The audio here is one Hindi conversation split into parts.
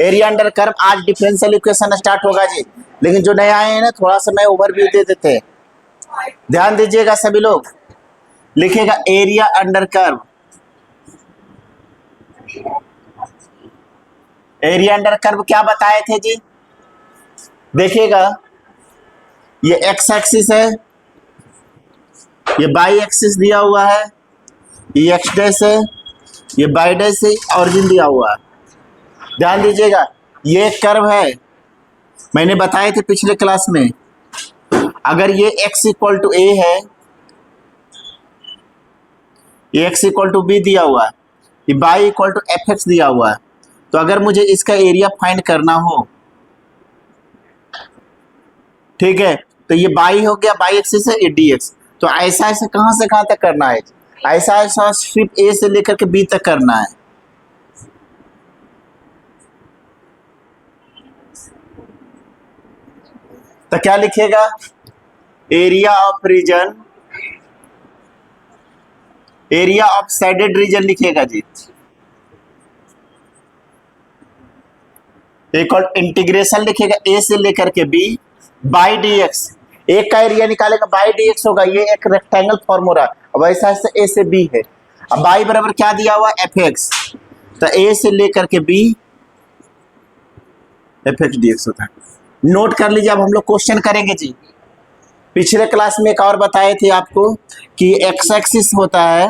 एरिया अंडर कर्व आज डिफरेंशियल इक्वेशन स्टार्ट होगा जी, लेकिन जो नए आए हैं ना थोड़ा सा मैं ओवरव्यू दे देते हैं, ध्यान दीजिएगा सभी लोग। लिखेगा area under curve, area under curve क्या बताए थे जी, देखिएगा ये एक्स एक्सिस है, ये बाई एक्सिस दिया हुआ है, ये एक्स डैश है, ये बाई डैश है, ऑरिजिन दिया हुआ है। ध्यान दीजिएगा ये एक कर्व है, मैंने बताए थे पिछले क्लास में, अगर ये x इक्वल टू ए है, ये x इक्वल टू बी दिया हुआ है, ये by equal to f x दिया हुआ है, तो अगर मुझे इसका एरिया फाइंड करना हो, ठीक है, तो ये बाई हो गया, बाई एक्सिस है, ये डी एक्स, तो ऐसा ऐसा कहाँ से कहाँ तक करना है, ऐसा ऐसा सिर्फ ए से लेकर के बी तक करना है। तो क्या लिखेगा, area of region, area of sided region लिखेगा जी, एक और इंटीग्रेशन लिखेगा ए से लेकर के बी बाई डी एक्स, एक का एरिया निकालेगा बाई डी एक्स होगा, ये एक रेक्टेंगल फॉर्मूला, अब ऐसा ऐसे ए से बी है, अब बाई बराबर क्या दिया हुआ एफ एक्स, तो ए से लेकर के b f x d x होता है। नोट कर लीजिए, अब हम लोग क्वेश्चन करेंगे जी। पिछले क्लास में एक और बताए थे आपको कि एक्स एक्सिस होता है,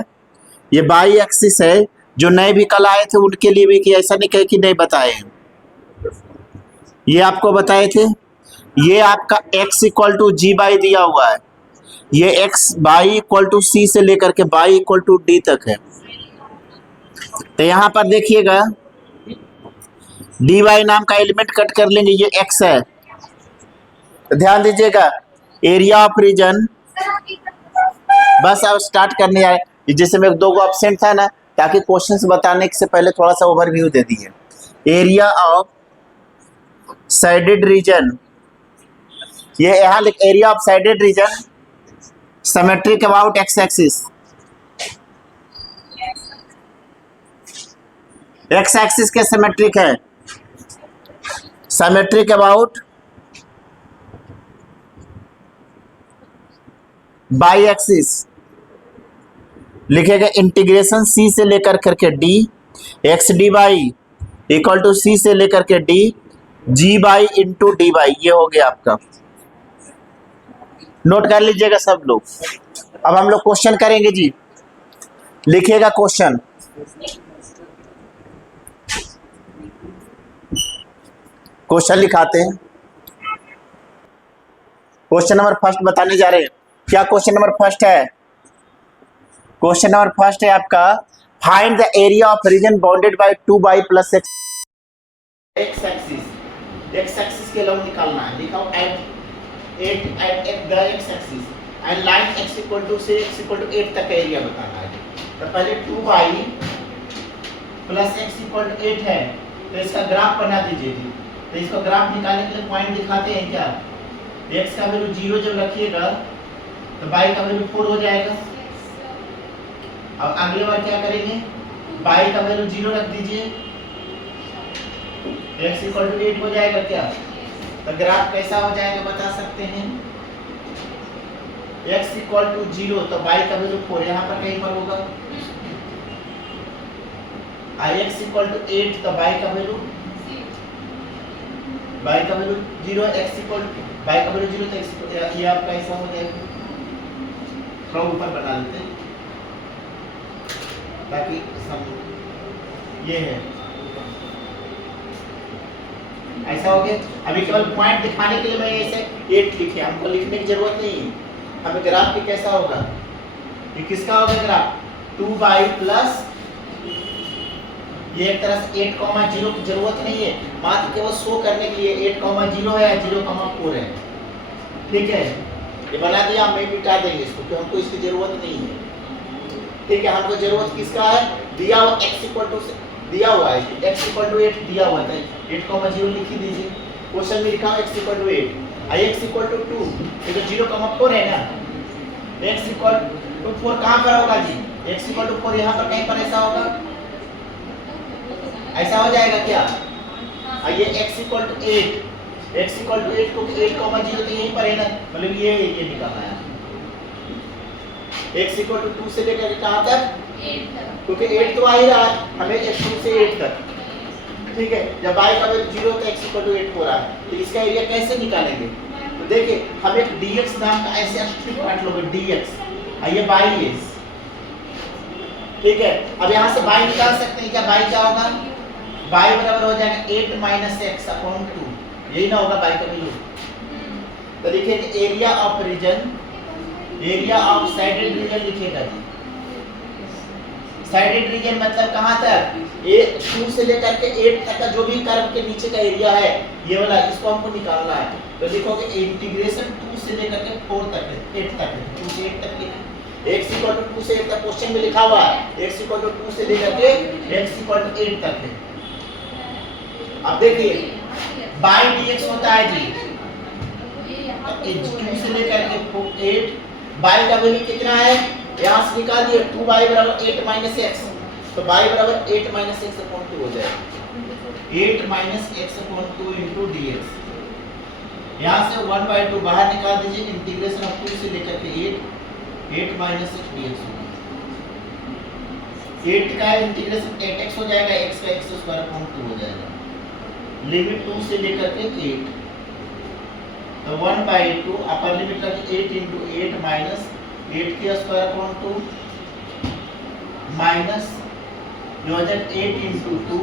ये बाई एक्सिस है, जो नए भी कल आए थे उनके लिए भी, कि ऐसा नहीं कहे कि नहीं बताए, ये आपको बताए थे। ये आपका x equal to g by दिया हुआ है, ये x by equal to c से लेकर के बाई इक्वल टू डी तक है, तो यहां पर देखिएगा डी वाई नाम का एलिमेंट कट कर लेंगे, ये x है, तो ध्यान दीजिएगा एरिया ऑफ रीजन, बस अब स्टार्ट करने आए, जैसे में दो गो ऑप्शन था ना, ताकि क्वेश्चंस बताने से पहले थोड़ा सा ओवरव्यू दे दिए। एरिया ऑफ साइडेड रीजन, ये यहाँ लिख area of sided region symmetric about x axis, x axis के सिमेट्रिक है, सिमेट्रिक अबाउट बाई एक्सिस, लिखेगा इंटीग्रेशन सी से लेकर करके d x D y equal to c से लेकर के d g y into d y, ये हो गया आपका। नोट कर लीजिएगा सब लोग। अब हम लोग क्वेश्चन करेंगे जी, लिखिएगा क्वेश्चन, क्वेश्चन लिखाते हैं। क्वेश्चन नंबर फर्स्ट बताने जा रहे हैं, क्या क्वेश्चन नंबर फर्स्ट है, क्वेश्चन नंबर फर्स्ट है आपका, find the area of region bounded by 2 y plus x, x axis के लंब निकालना है, लिखाओ at the x axis and line x equal to से x इक्वल टू 8 तक का एरिया बताना है। तो पहले 2 y plus x equal to 8 है, तो इसका ग्राफ बना दीजिए जी। तो इसको ग्राफ निकालने के लिए पॉइंट दिखाते हैं क्या, x का वैल्यू 0 जब रखिएगा तो y का वैल्यू 4 हो जाएगा। अब अगले बार क्या करेंगे, y का वैल्यू 0 रख दीजिए, x इक्वल टू 8 हो जाएगा क्या, तो ग्राफ कैसा हो जाएगा बता सकते हैं, x इक्वल टू 0 तो y का वैल्यू 4 यहाँ पर कहीं पर होगा, और x इक्वल टू 8 तो y का value 0, x equal to y का वैल्यू 0, तो ये आपका ऐसा हो जाएगा, थोड़ा ऊपर बना लेते हैं ताकि सब ये है ऐसा हो गया। अभी केवल पॉइंट दिखाने के लिए मैं ऐसे 8 लिखे, हमको लिखने की जरूरत नहीं है। हमें ग्राफ भी कैसा होगा, ये किसका होगा ग्राफ, 2 बाई प्लस, ये एक तरह से 8,0 की जरूरत नहीं है, मात्र केवल शो करने के लिए 8,0 है या 0,4 है, ठीक है, ये बना दिया, हम मिटा देंगे इसको, क्योंकि हमको इसकी जरूरत नहीं है, ठीक है। हमको जरूरत किसका है, दिया हुआ x इक्वल टू दिया हुआ है, x इक्वल टू 8 दिया हुआ है, 8,0 लिख ही दीजिए, क्वेश्चन में लिखा x equal to 8, x equal to 2, ये तो 0,4 है ना, x इक्वल टू 4 कहाँ पर होगा जी, x इक्वल टू 4 यहाँ पर कहीं पर ऐसा होगा, ऐसा हो जाएगा क्या? ये x equal to 8, x equal to 8 क्योंकि 8 कॉमा 0 तो यहीं पर है ना, मतलब ये निकालना है। x इक्वल टू 2 से लेकर कहाँ तक? 8 तक, क्योंकि 8 तो आ ही रहा है हमें 2 से 8 तक, ठीक है। जब y का वैल्यू 0 तो x इक्वल टू 8 हो रहा है, तो इसका एरिया कैसे निकालेंगे? तो देखिए हम एक dx नाम का ऐसे स्ट्रिप काट लोगे dx, ये y है, ठीक है। अब यहाँ से y निकाल सकते हैं क्या? y क्या होगा? y बराबर हो जाएगा 8 माइनस एक्स अपॉन 2, यही ना होगा y का वैल्यू। तो लिखेंगे area of region, area of sided region लिखेगा जी। साइडेड रीजन मतलब कहाँ तक? ये 2 से लेकर के 8 तक का जो भी कर्व के नीचे का एरिया है, ये वाला, इसको हमको निकालना है। तो लिखोगे इंटीग्रेशन 2 से लेकर के 4 तक है, 8 तक है, 2 से 8 तक के x इक्वल टू 2 से 8 तक क्वेश्चन में लिखा हुआ है, x इक्वल टू 2 से लेकर के x इक्वल टू 8 तक है। अब देखिए बाय dx होता है जी 2 से लेकर के 8, बाय का वैल्यू कितना है? यहाँ से निकाल दिए 2y बराबर 8 माइनस एक्स, तो y बराबर 8 माइनस एक्स अपॉन 2 हो जाएगा, 8 minus x upon 2 into D x. यहाँ से 1/2 बाहर निकाल दीजिए, इंटीग्रेशन ऑफ 2 से लेकर के 8 माइनस एक्स डी एक्स, 8 का इंटीग्रेशन 8x हो जाएगा, x का x स्क्वायर अपॉन 2 हो जाएगा, लिमिट 2 से लेकर के 8, तो 1/2 अपर लिमिट रख 8 इंटू 8 माइनस 8 के square upon 2 minus divided 8 into 2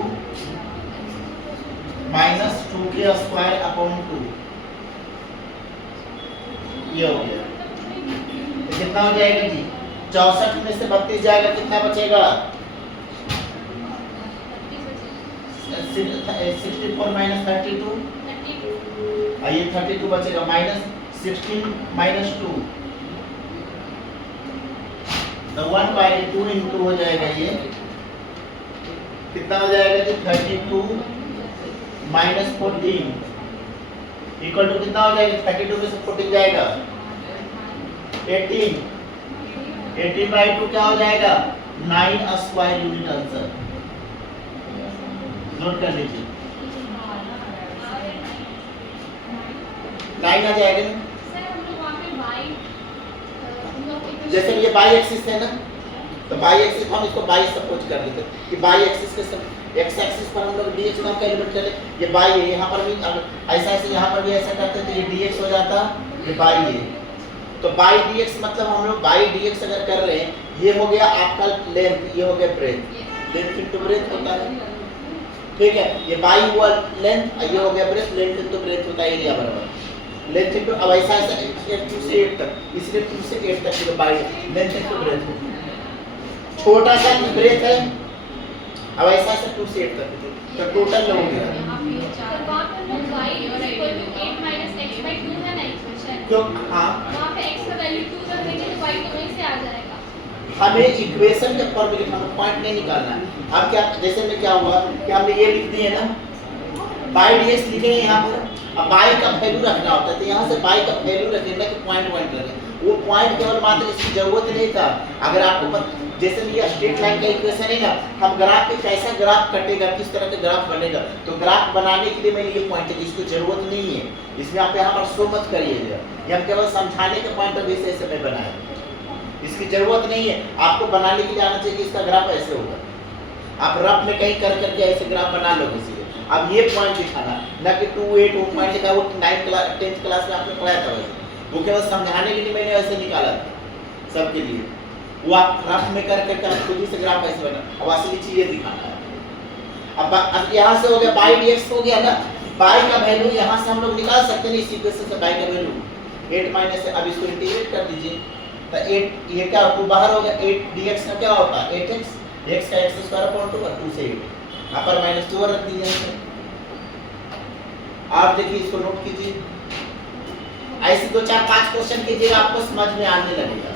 minus 2 के स्क्वायर अपॉन 2, ये हो गया। तो कितना हो जाएगा जी? 64 में से 32 जाएगा, कितना बचेगा? 64 माइनस 32, ये 32 बचेगा, माइनस 16 माइनस 2, तो 1/2 इंटू हो जाएगा, ये कितना हो जाएगा जी? 32 माइनस 14 इक्वल टू कितना हो जाएगा? 32 में से 14 जाएगा 18, 18/2 क्या हो जाएगा? 9 स्क्वायर यूनिट आंसर, नोट कर लीजिए 9 आ जाएगा ना। जैसे ये बाई एक्सिस है ना, तो बाई एक्सिस हम इसको बाई सपोज कर लेते हैं कि बाई एक्सिस के सब एक्स एक्सिस पर हम लोग dx नाम का एलिमेंट चले, ये बाई है, यहाँ पर भी ऐसा ऐसे यहाँ पर भी ऐसा करते तो ये dx हो जाता, ये बाई है। तो बाई dx मतलब हम लोग बाई dx अगर कर रहे हैं, ये हो गया आपका लेंथ, ये हो गया ब्रेथ, लेंथ इनटू ब्रेथ होता है, ठीक है। ये बाई हुआ लेंथ, ये हो गया ब्रेथ, लेंथ इनटू ब्रेथ होता है एरिया बराबर लेंथ इनटू, अब ऐसा ऐसा 2 से 8 तक, इसलिए 2 से 8 तक की बाई लेंथ इनटू ब्रेथ, छोटा सा ब्रेथ है, अब ऐसा ऐसा 2 से 8 तक, तो टोटल हो गया। क्यों? हाँ, वहाँ पे x का वैल्यू 2 रख देंगे तो y तो वहीं से आ जाएगा। हमें इक्वेशन के फॉर्मूले हमें पॉइंट नहीं निकालना है। अब क्या, जैसे में क्या हुआ कि हमने ये लिख दिए ना, बाई dx लिखे हैं यहाँ पर, अब बाई का वैल्यू रखना होता है, तो यहाँ से बाई का वैल्यू रखें ना कि पॉइंट रखें, वो पॉइंट केवल मात्र इसकी जरूरत नहीं था। अगर आपको जैसे ये स्ट्रेट लाइन का इक्वेशन है ना, हम ग्राफ पे कैसा ग्राफ कटेगा, किस तरह का ग्राफ बनेगा, तो ग्राफ बनाने के लिए मैंने ये पॉइंट है, इसकी जरूरत नहीं है, इसमें आप यहाँ पर शो मत करिएगा, ये हम केवल समझाने के पॉइंट ऑफ व्यू से ऐसे में बनाए, इसकी जरूरत नहीं है। आपको बनाने के लिए आना चाहिए कि इसका ग्राफ ऐसे होगा, आप रफ में कहीं कर करके ऐसे ग्राफ बना लो किसी। अब ये पॉइंट दिखाना ना कि 2 8 वो पॉइंट लिखा, वो 9th क्लास 10th क्लास में आपने पढ़ाया था, वैसे वो केवल समझाने के लिए मैंने ऐसे निकाला था सबके लिए, वो आप रफ में कर करके आप खुद ही से ग्राफ ऐसे बना, अब असली चीज ये दिखाना है। अब यहाँ से हो गया बाई dx हो गया ना, बाई का वैल्यू यहाँ से हम लोग निकाल सकते हैं इस इक्वेशन से, बाई का वैल्यू 8 माइनस है, अब इसको इंटीग्रेट कर दीजिए, तो 8 ये क्या 2 बाहर हो गया, 8 dx का क्या होता है 8x, x का x स्क्वायर अपॉन 2 2 से 8 अपर माइनस 2 रख दीजिए। आप देखिए इसको नोट कीजिए, ऐसे 2 4 5 क्वेश्चन कीजिएगा, आपको समझ में आने लगेगा।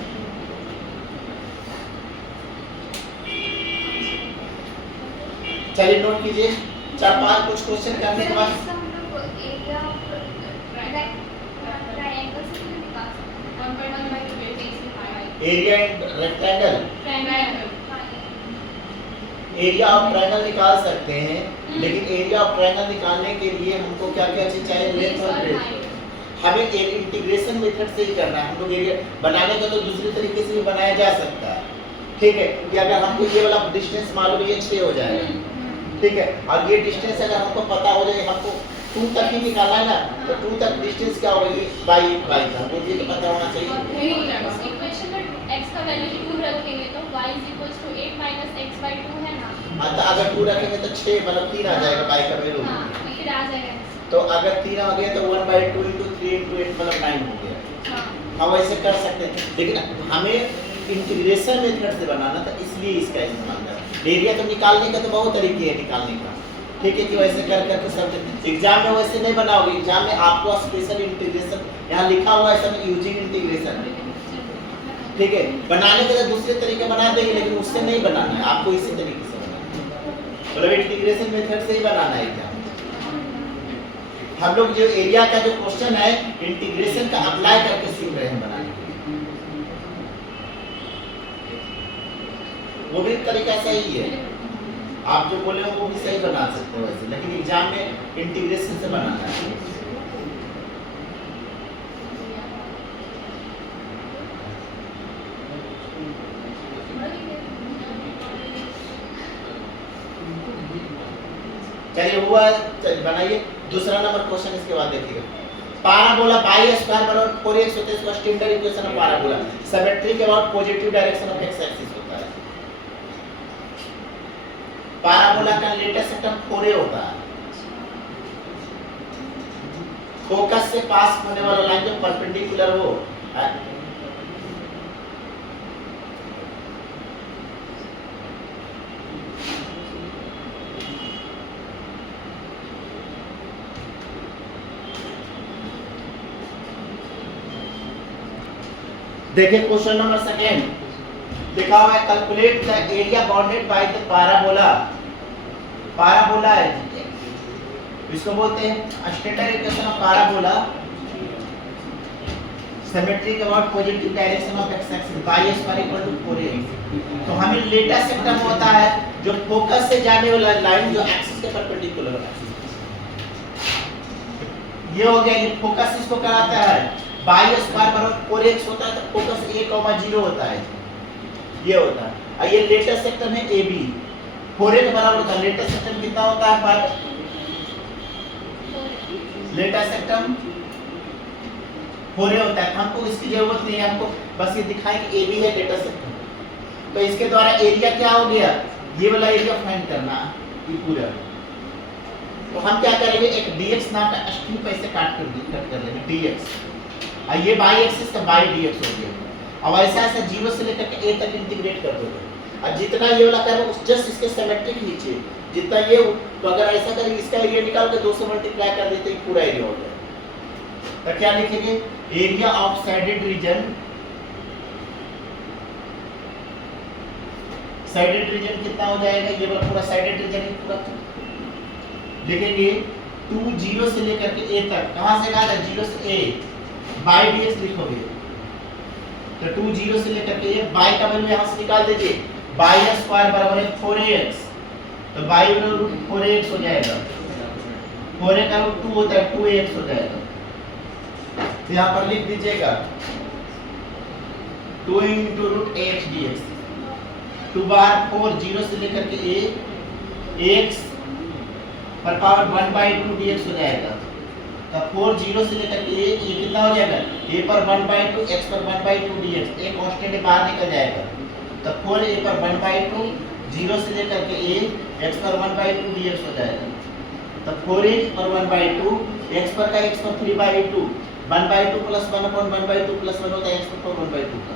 चलिए नोट कीजिए, 4 5 कुछ क्वेश्चन करने के बाद area in rectangle area of triangle निकाल सकते हैं, लेकिन एरिया ऑफ ट्रायंगल निकालने के लिए हमको क्या क्या चीज चाहिए? लेंथ और ब्रेड्थ। हमें इंटीग्रेशन मेथड से ही करना है। हम लोग एरिया बनाने का तो दूसरे तरीके से भी बनाया जा सकता है, ठीक है, कि अगर हमको ये वाला डिस्टेंस मालूम है, ये 6 हो जाएगा, ठीक है, और ये डिस्टेंस अगर हमको पता हो जाए, हमको 2 तक ही निकालना है ना, तो 2 तक डिस्टेंस क्या होगा? ये बाई था, मुझे ये पता होना चाहिए। इक्वेशन में x का वैल्यू 2 रखेंगे तो y 8 - x/2 है ना। हाँ, तो अगर 2 रखेंगे तो 6 मतलब 3 आ जाएगा बाई का वैल्यू। हां, फिर आ जाएगा। तो अगर 3 आ गया तो 1/2 × 3 × 8 मतलब 9 हो गया। हां, हम वैसे कर सकते हैं, लेकिन हमें इंटीग्रेशन मेथड से बनाना था, इसलिए इसका इस्तेमाल कर। एरिया तो निकालने का तो बहुत तरीके हैं निकालने का, ठीक है, कि वैसे कर करके सब एग्जाम में वैसे नहीं बनाओगे। एग्जाम में आपको स्पेशल इंटीग्रेशन यहाँ लिखा हुआ है, सब यूजिंग इंटीग्रेशन, ठीक है। बनाने के लिए दूसरे तरीके बना देंगे, लेकिन उससे नहीं बनाना है, आपको इसी तरीके से बनाना है, मतलब इंटीग्रेशन मेथड से ही बनाना है एग्जाम। हम लोग जो एरिया का जो क्वेश्चन है इंटीग्रेशन का अप्लाई करके सीख रहे हैं बनाने, वो भी तरीका सही है। आप जो बोले हो वो भी सही बना सकते हो वैसे, लेकिन एग्जाम में इंटीग्रेशन से बनाना है। चलिए हुआ, चलिए बनाइए दूसरा नंबर क्वेश्चन। इसके बाद देखिएगा, पाराबोला बाई स्क्वायर बराबर 4x होता है, इसका standard equation of parabola symmetry के about positive direction of x axis होता है। पाराबोला का लेटेस्ट सेक्टम 4a होता है। फोकस से पास होने वाला लाइन जो परपेंडिकुलर हो देखिए क्वेश्चन नंबर सेकेंड लिखा हुआ है, calculate the area bounded by the parabola. Parabola है, इसको बोलते हैं standard equation of parabola symmetry के about positive direction of x axis y square equal to 4a। तो हमें लेटेस्ट सेक्टम होता है जो फोकस से जाने वाला लाइन जो एक्सिस के परपेंडिकुलर है, ये हो गया। ये फोकस इसको कराता है, y स्क्वायर बराबर 4x होता है, तो फोकस a, 0 होता है, ये होता है। और ये लेटेस्ट सेक्टम है AB, 4a के बराबर होता है। लेटेस्ट सेक्टम कितना होता है पर लेटेस्ट सेक्टम 4a होता है। हमको इसकी जरूरत नहीं है, हमको बस ये दिखाएं कि AB है लेटेस्ट सेक्टम। तो इसके द्वारा एरिया क्या हो गया? ये वाला एरिया फाइंड करना ये पूरा। तो हम क्या करेंगे, एक dx नाम का स्ट्रिप ऐसे कट कर लेंगे dx, और ये बाई एक्सिस का बाई dx हो गया। अब ऐसा ऐसा 0 से लेकर के a तक इंटीग्रेट कर दोगे, और जितना ये वाला कर उस जस्ट इसके सिमेट्रिक नीचे जितना ये, तो अगर ऐसा करेंगे इसका एरिया निकाल के 2 से मल्टीप्लाई कर देते हैं, पूरा एरिया हो गया। तो क्या लिखेंगे, area of shaded region, shaded region कितना हो जाएगा, ये वाला पूरा साइडेड रीजन ही पूरा लिखेंगे 2 0 से लेकर के a तक। कहां से कहां तक? 0 से a बाई dx लिखोगे, तो 2 0 से लेकर के a, बाई का वैल्यू यहां से निकाल दीजिए, बाई स्क्वायर बराबर है 4ax, तो बाई का रूट 4ax हो जाएगा, 4a का रूट 2 होता है, 2ax हो जाएगा। तो यहां पर लिख दीजिएगा 2 × √ax dx, 2 बार 4 0 से लेकर के a x पर पावर 1/2 dx हो जाएगा। तब 4 0 से लेकर के ये कितना हो जाएगा, a पर 1/2 x पर 1/2 dx, एक कांस्टेंट बाहर निकल जाएगा। तब 4a पर 1/2 0 से लेकर के a x पर 1/2 dx हो जाएगा। तब 4a पर 1/2 x पर का x पर 3/2 1/2 प्लस 1/1/2 प्लस 1 होता है x पर 1/2 का,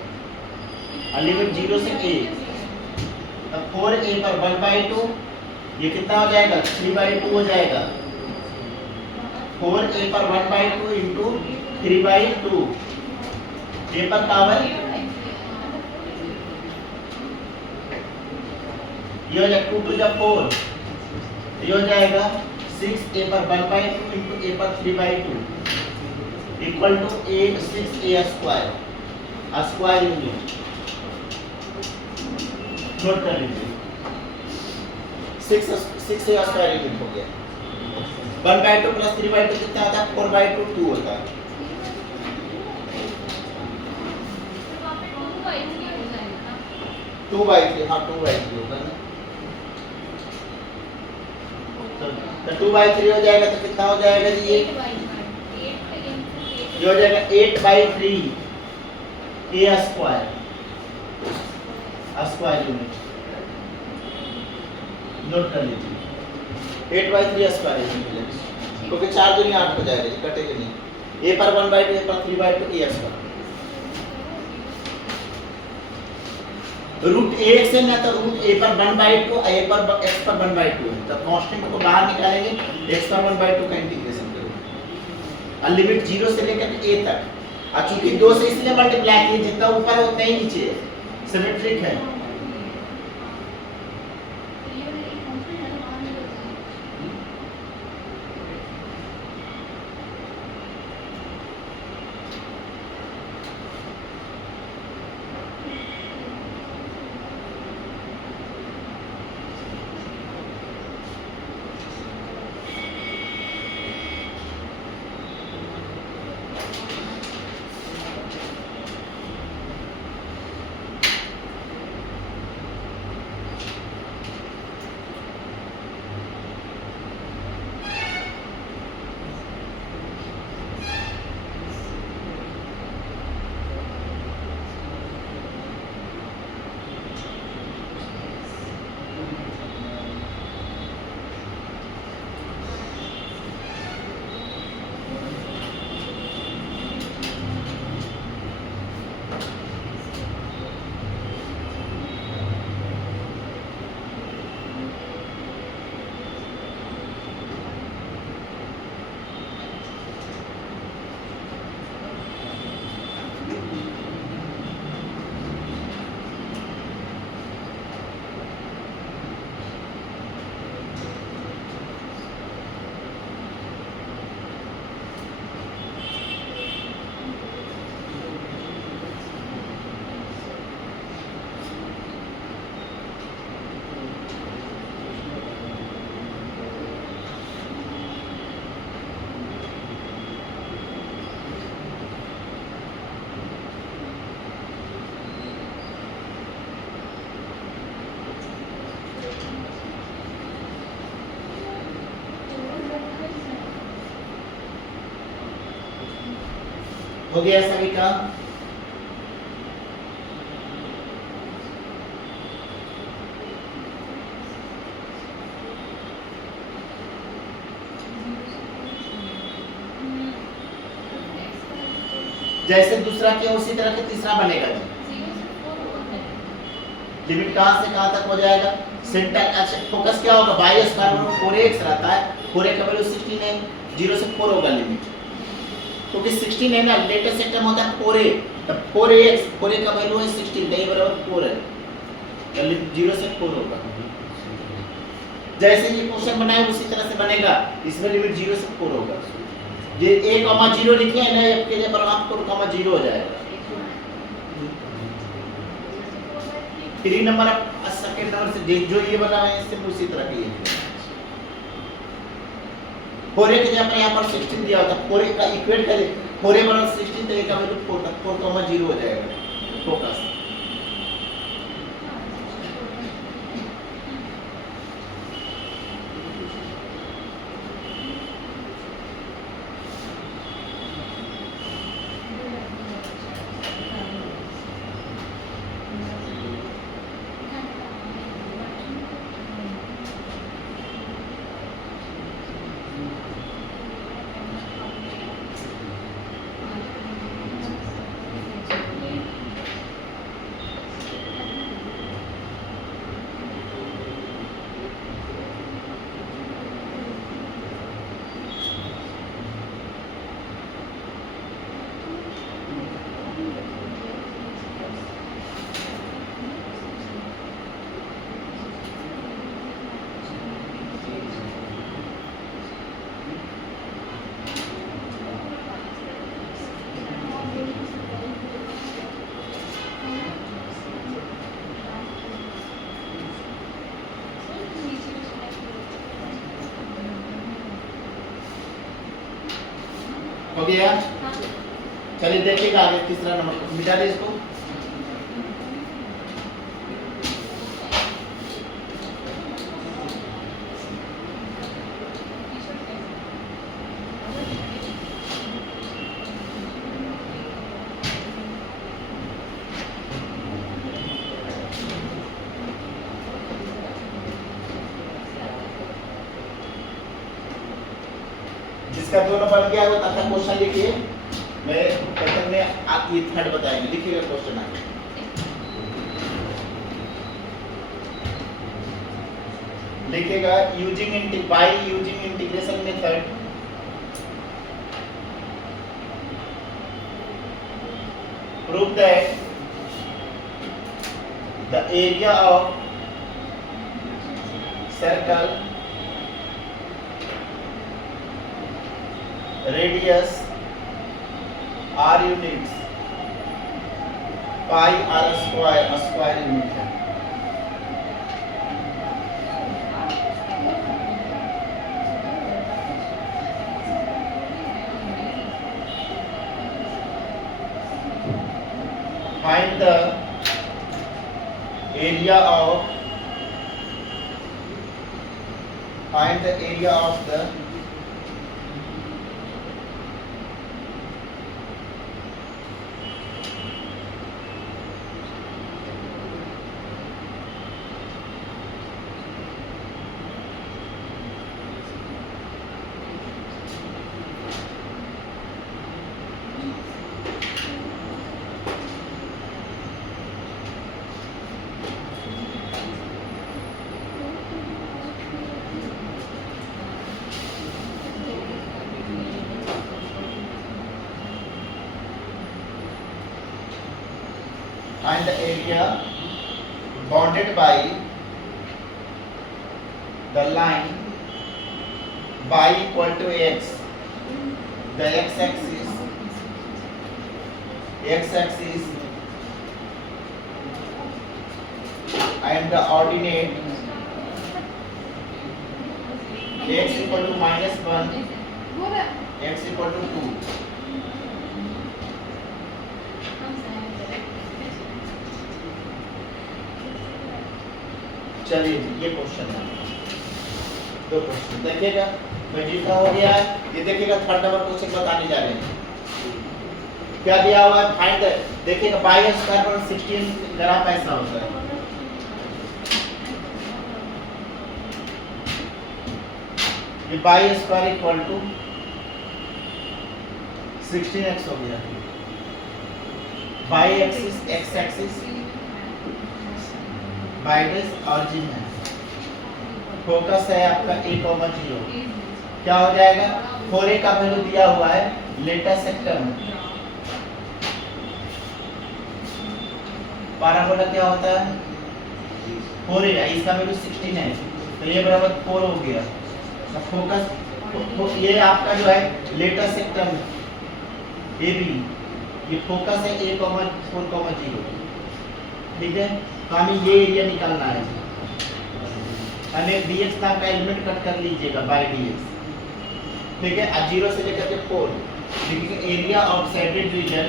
लिमिट 0 से a। तब 4a पर 1/2 ये कितना हो जाएगा, 3/2 हो जाएगा। 4a पर 1/2 इंटू 3/2, a पर पावर ये हो जाएगा 2 to the 4, ये हो जाएगा 6a पर 1/2 इंटू a पर 3/2 equal to 6a square, square unit note कर लीजिए। 6 6 से स्क्वायर यूनिट हो गया। 1/2 प्लस 3/2 कितना होता है? 4/2 2 होता है। तो वहाँ पे 2/3 हो जाएगा ना। 2/3 हाँ 2/3 होगा ना। तो 2/3 हो जाएगा तो कितना हो जाएगा जी ये? 8/3 ये हो जाएगा 8/3 a स्क्वायर यूनिट। नोट कर लीजिए 8/3 स्क्वायर यूनिट मिलेगा, क्योंकि 4 दूनी 8 हो जाएगा जी, कटेगा नहीं। a पर 1/2 a पर 3/2 a स्क्वायर। रूट a से ना तो रूट a पर 1/2 a पर x पर 1/2 है, तो कांस्टेंट को बाहर निकालेंगे, x पर 1/2 का इंटीग्रेशन करेंगे और लिमिट 0 से लेकर a तक। और चूंकि 2 से इसलिए मल्टीप्लाई किए जितना ऊपर है उतना ही नीचे है, सिमेट्रिक है। हो गया सभी का? जैसे दूसरा किया उसी तरह के तीसरा बनेगा जी। 0 से 4 होता है। लिमिट कहां से कहां तक हो जाएगा? सेंटर अच्छा फोकस क्या होगा? y स्क्वायर में 4x रहता है, 4a का वैल्यू 16 है, 0 से 4 होगा लिमिट, क्योंकि 16 है ना, लेटेस्ट सिस्टम होता है 4a, तब 4a का वैल्यू है 16, तो ये बराबर 4 है, तो लिमिट 0 से 4 होगा। जैसे ये क्वेश्चन बनाए उसी तरह से बनेगा, इसमें लिमिट 0 से 4 होगा। ये a,0 लिखे हैं ना, आपके लिए पर आपको 0 हो जाएगा। 3 नंबर सेकंड नंबर से जो ये बना है इससे उसी तरह की है। 4a के जगह पर यहाँ पर 16 दिया होता, 4a का इक्वेट करें, 4a बराबर 16 तो a का वैल्यू 4 तक 4,0 हो जाएगा। फोकस हो गया? हाँ चलिए देखिएगा आगे तीसरा नंबर, मिटा दे इसको। जिसका दोनों बन गया वो तब तक क्वेश्चन लिखिए। मैं क्वेश्चन में आप ये थर्ड बताएंगे, लिखिएगा क्वेश्चन आगे। लिखिएगा by using integration method prove that the area of circle radius r units, pi r square unit है। Find the area of the find the area bounded by the line y equal to x, the x-axis and the ordinate x equal to -1, x equal to 2। चलिए ये क्वेश्चन है, दो क्वेश्चन देखिएगा। मैं जीता हो गया है, ये देखिएगा थर्ड नंबर क्वेश्चन बताने जा रहे हैं। क्या दिया हुआ है? फाइंड द, देखिएगा बाई स्क्वायर पर 16 ग्राम ऐसा होता है। ये by square equal to 16x हो गया। बाई एक्सिस x एक्सिस बाइडस ऑरिजिन है, फोकस है आपका a,0। क्या हो जाएगा? 4a का वैल्यू दिया हुआ है लेटा सेक्टर में। पैराबोला क्या होता है? 4a, इसका वैल्यू 16 है तो ये बराबर 4 हो गया। फोकस ये आपका जो है लेटा सेक्टर में AB, ये फोकस है a,4,0। ठीक है, तो हमें ये एरिया निकालना है। हमें dx नाम का एलिमेंट कट कर लीजिएगा बाय dx। ठीक है, 0 से लेकर के 4 देखिए area of shaded region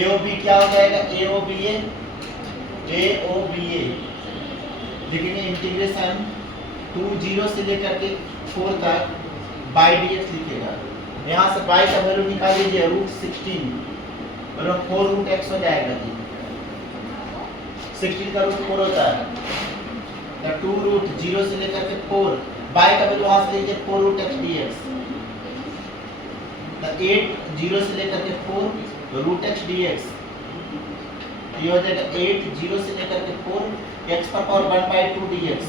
AOB क्या हो जाएगा? AOBA लिखेंगे इंटीग्रेशन 0 से लेकर के 4 तक बाई dx लिखेगा। यहाँ से बाई का वैल्यू निकाल लीजिए √16 और 4 √x हो जाएगा जी। 16 का रूट 4 होता है तो 2 √0 से लेकर के 4 बाई का वैल्यू यहाँ से लीजिए 4 √x dx। तो 8 0 से लेकर के 4 √x dx, ये हो जाएगा 8 0 से लेकर के 4 x पर पावर 1/2 dx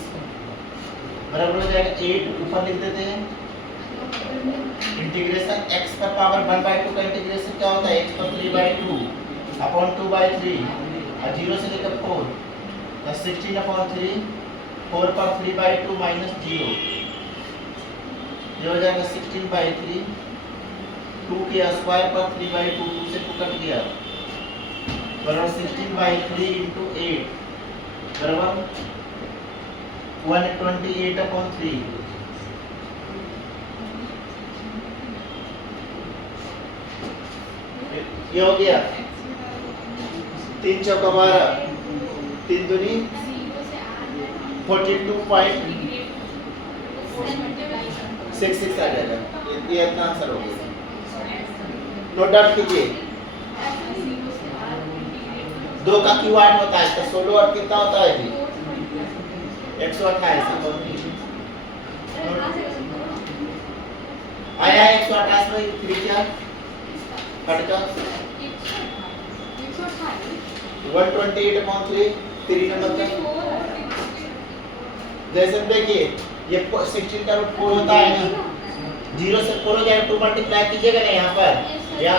बराबर हो जाएगा 8, ऊपर लिख देते हैं इंटीग्रेशन x पर पावर 1/2 का इंटीग्रेशन क्या होता है? x पर 3/2 अपॉन 2/3 और 0 से लेकर 4 तो 16/3 4 पर 3/2 माइनस 0, ये हो जाएगा 16/3 2 के स्क्वायर पर 3/2 2 से 2 कट गया बराबर 16/3 × 8 बराबर 128/3 ये हो गया 3 चौका 12 3 दूनी 42.66 आ जाएगा। ये इतना आंसर हो गया। नोट डाउन कीजिए। 2 का क्यू 8 होता है तो 16 और कितना होता है जी 128। आया 128 में 3 क्या हटका 128/3 3 नंबर का। जैसे देखिए ये 16 का रूट 4 होता है ना 0 से 4 हो जाएगा 2 मल्टीप्लाई कीजिएगा ना यहाँ पर या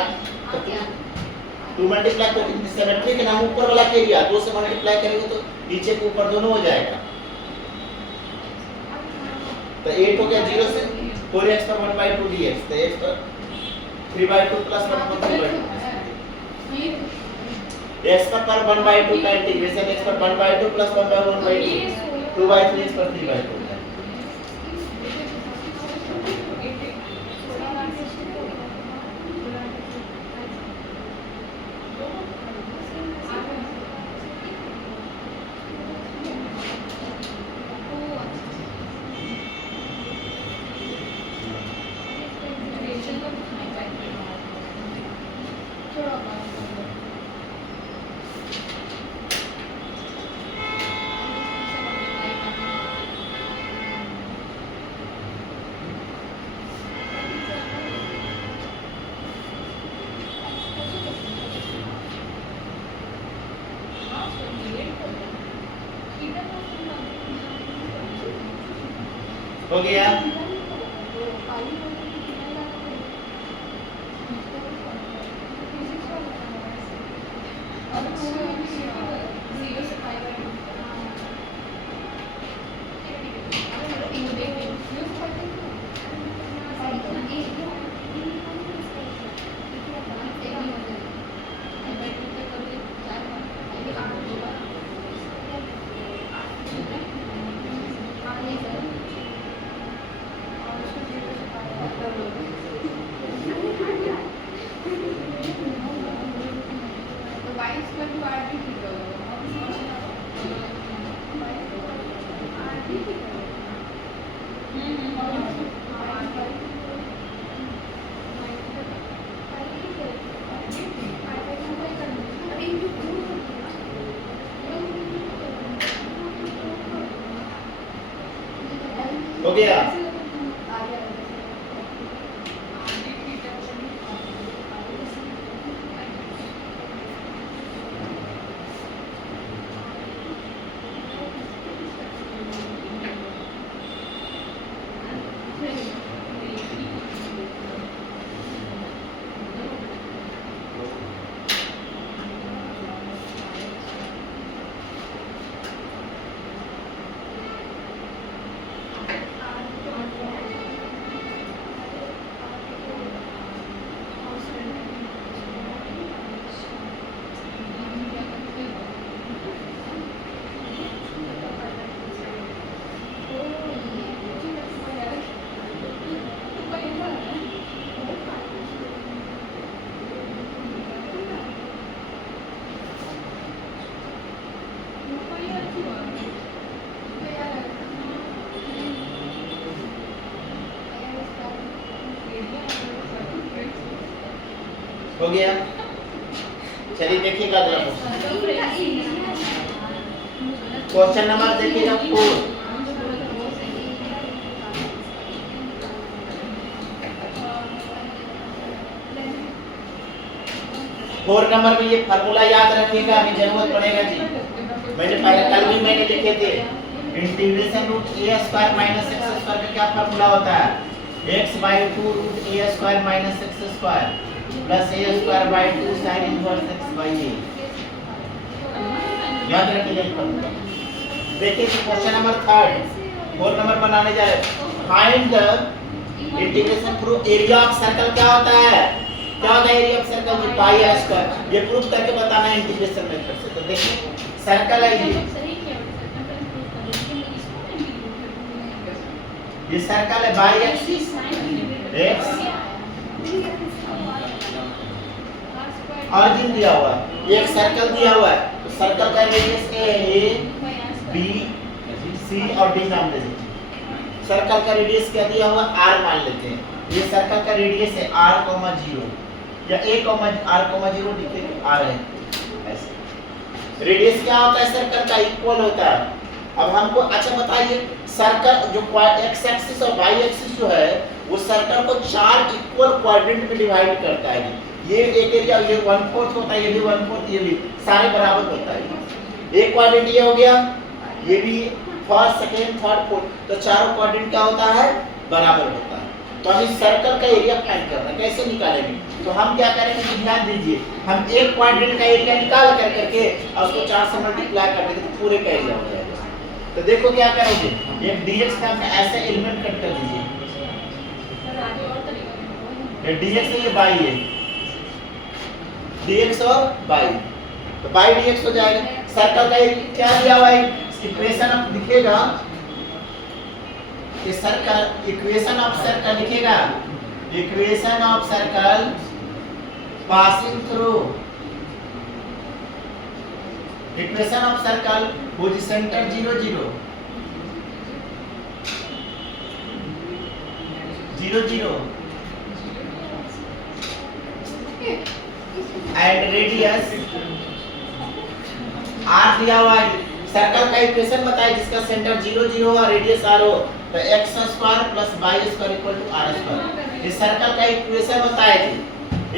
2 मल्टीप्लाई तो सिमेट्रिक ना ऊपर वाला एरिया 2 से मल्टीप्लाई करेंगे तो नीचे के ऊपर दोनों हो जाएगा। तो 8 हो गया 0 से 4x पर 1/2 dx तो x पर 3/2 प्लस 1/3 x पर 1/2 का इंटीग्रेशन x पर 1/2 प्लस 1/1/2 2/3 x पर 3/2 हो गया। हो गया। हो गया। चलिए देखिएगा अगला क्वेश्चन नंबर देखिएगा 4। फोर नंबर में ये फार्मूला याद रखिएगा, हमें जरूरत पड़ेगा जी। मैंने पहले कल भी मैंने लिखे थे integration root a square minus x square का क्या फार्मूला होता है x/2 root a square minus x square plus a square by 2 sin inverse x by a। याद रखिएगा फार्मूला। देखिए क्वेश्चन नंबर 3 4 नंबर बनाने जा रहे हैं। Find the integration through area of circle क्या होता है, क्या होता है एरिया ऑफ सर्कल जी पाई r स्क्वायर। ये प्रूफ करके बताना है इंटीग्रेशन मेथड से। तो देखिए सर्कल है ये ये सर्कल है बाई एक्सिस एक्स, ऑरिजिन दिया हुआ है, ये एक सर्कल दिया हुआ है, तो सर्कल का रेडियस ए बी सी और डी नाम ले लीजिए। सर्कल का रेडियस क्या दिया हुआ r मान लेते हैं, ये सर्कल का रेडियस है r, 0 या a, r, 0 लिखे r है ऐसे। रेडियस क्या होता है सर्कल का, इक्वल होता है। अब हमको अच्छा बताइए, सर्कल जो x एक्सिस और y एक्सिस जो है वो सर्कल को 4 इक्वल क्वाड्रेंट में डिवाइड करता है। ये एक एरिया ये 1/4 होता है, ये भी 1/4, ये भी सारे बराबर होता है। एक क्वाड्रेंट ये हो गया, ये भी फर्स्ट, सेकंड, थर्ड, फोर्थ, तो चारों क्वाड्रेंट क्या होता है बराबर होता है। तो हम इस सर्कल का एरिया फाइंड करना है, कैसे निकालेंगे? तो हम क्या करेंगे कि ध्यान दीजिए, हम एक क्वाड्रेंट का एरिया निकाल करके और उसको 4 से मल्टीप्लाई कर देंगे तो पूरे का एरिया हो जाएगा। तो देखो क्या करोगे, एक dx का ऐसे एलिमेंट कट कर दीजिए, ये dx है, ये y है, dx और y, तो y dx हो जाएगा। सर्कल का एरिया क्या दिया हुआ है, इक्वेशन आप लिखेगा, ये सर्कल इक्वेशन ऑफ सर्कल लिखेगा, equation of circle passing through, equation of circle whose center 0 0 0 0 and radius r दिया हुआ है। सर्कल का इक्वेशन बताइए जिसका सेंटर 0 0 और रेडियस r हो, तो x square plus y square equal to r square. इस सर्कल का इक्वेशन बताए थे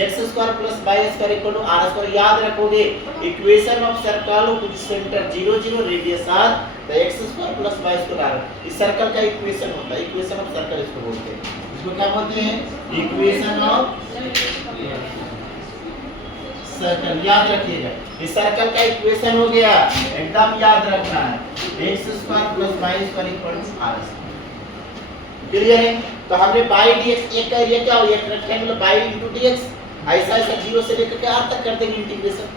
x square plus y square equal to r square. याद रखोगे equation of circle which centre 0 0 radius r, तो x square plus y square r इस सर्कल का इक्वेशन होता है। इक्वेशन ऑफ सर्कल इसको बोलते हैं, इसको क्या बोलते हैं, इक्वेशन ऑफ सर्कल। याद रखिएगा इस सर्कल का इक्वेशन हो गया, एकदम याद रखना है, x square plus y square equal to r square. Clear है? तो हमने y dx एक का एरिया क्या हो, एक रेक्टेंगल y into dx, ऐसा ऐसा 0 से लेकर के r तक कर देंगे इंटीग्रेशन,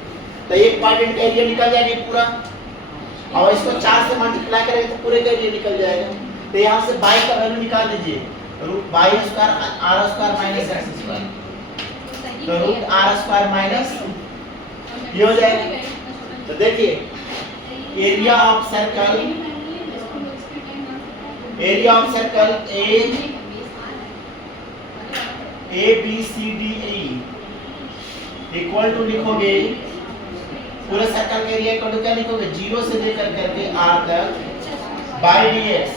तो एक क्वाड्रेंट का एरिया निकल जाएगा पूरा, और इसको 4 से मल्टीप्लाई करेंगे तो पूरे का एरिया निकल जाएगा। तो यहां से y का वैल्यू निकाल दीजिए, root y square r square minus x square, तो रूट r स्क्वायर माइनस ये हो जाएगा। तो देखिए area of circle, area of circle A B C D E equal to लिखोगे, पूरे सर्कल का एरिया इक्वल टू क्या लिखोगे, 0 से लेकर करके r तक बाई dx,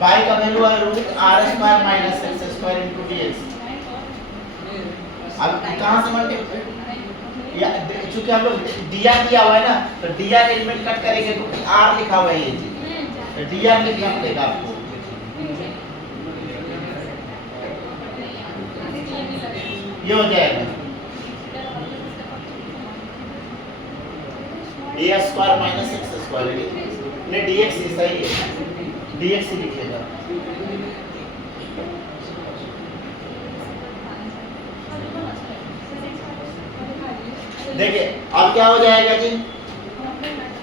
बाई का वैल्यू है root r square minus x square into dx। अब कहां से मल्टीप्लाई, चूंकि हम लोग dr दिया हुआ है ना, तो dr एलिमेंट कट करेंगे क्योंकि r लिखा हुआ है, ये तो dr लिखना पड़ेगा आपको। ये हो जाएगा a square minus x square, ने dx ही सही है, dx ही लिखेगा। देखिए अब क्या हो जाएगा जी,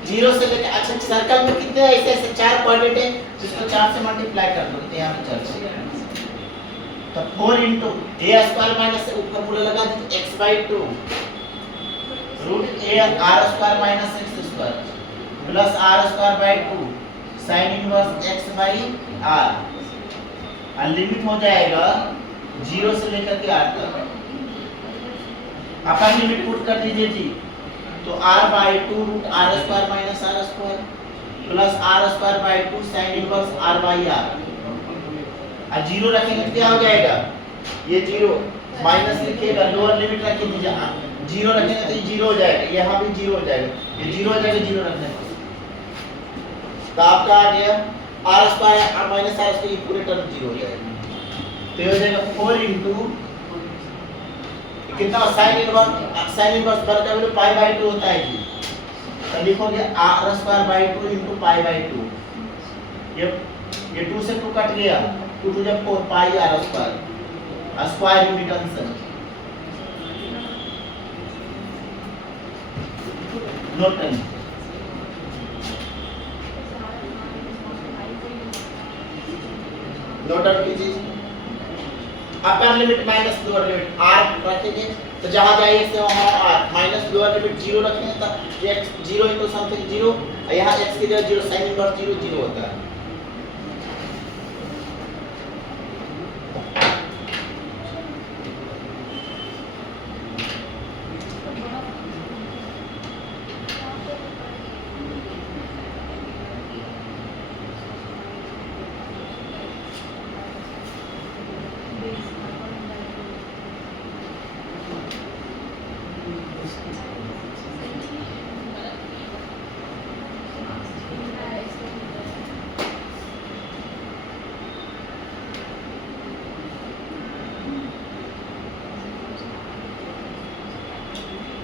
0 से लेकर, अच्छा सर्कल में कितने ऐसे ऐसे 4 क्वाड्रेंट है, जिसको 4 से मल्टीप्लाई कर दो, यहाँ पे 4 तो 4 into a स्क्वायर माइनस से ऊपर पूरा लगा दीजिए x/2 root a r square minus x square plus r square by 2 sin inverse x/r, और लिमिट हो जाएगा 0 से लेकर के r तक। अपन लिमिट पुट कर दीजिए जी, तो r/2 root r square minus r square plus r square by 2 sin inverse r/r, और 0 रखेंगे तो क्या हो जाएगा, ये 0 माइनस लिखिएगा, लोअर लिमिट रख दीजिए, 0 रखेंगे तो ये 0 हो जाएगा, यहाँ भी 0 हो जाएगा, ये 0 हो जाएगा, 0 रखने तो आपका आ गया r square r minus r square, ये पूरे टर्म 0 हो जाएगा। तो ये हो जाएगा 4 into कितना sin इनवर्स पर का वैल्यू π/2 होता है जी, तो लिखोगे r स्क्वायर बाय 2 into π/2, ये 2 से 2 कट गया, 2 to 4 pi r square, square unit answer. Note करें नोट डाउन कीजिए। Upper limit minus lower limit r रखेंगे तो जहां जाएंगे से वहां r माइनस लोअर लिमिट 0 रखेंगे तो x 0 इनटू समथिंग 0 और यहां x की जगह 0 sin इनवर्स 0 0 होता है।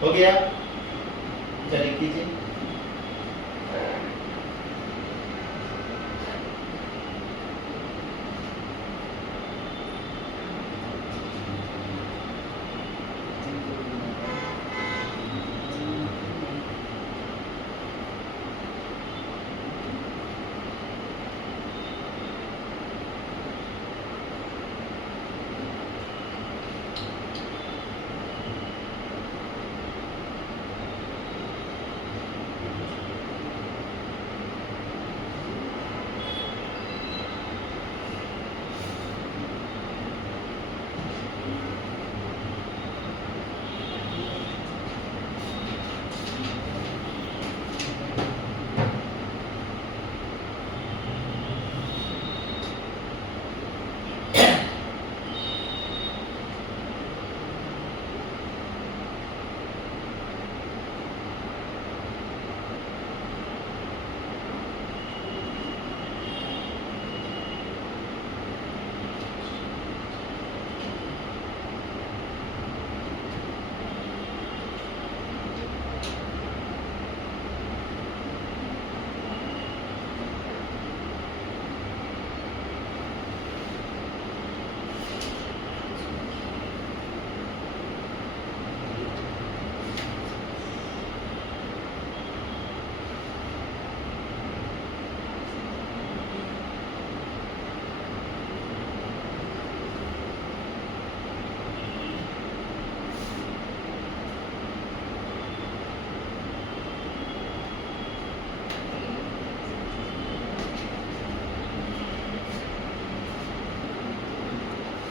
हो गया, चलिए कीजिए।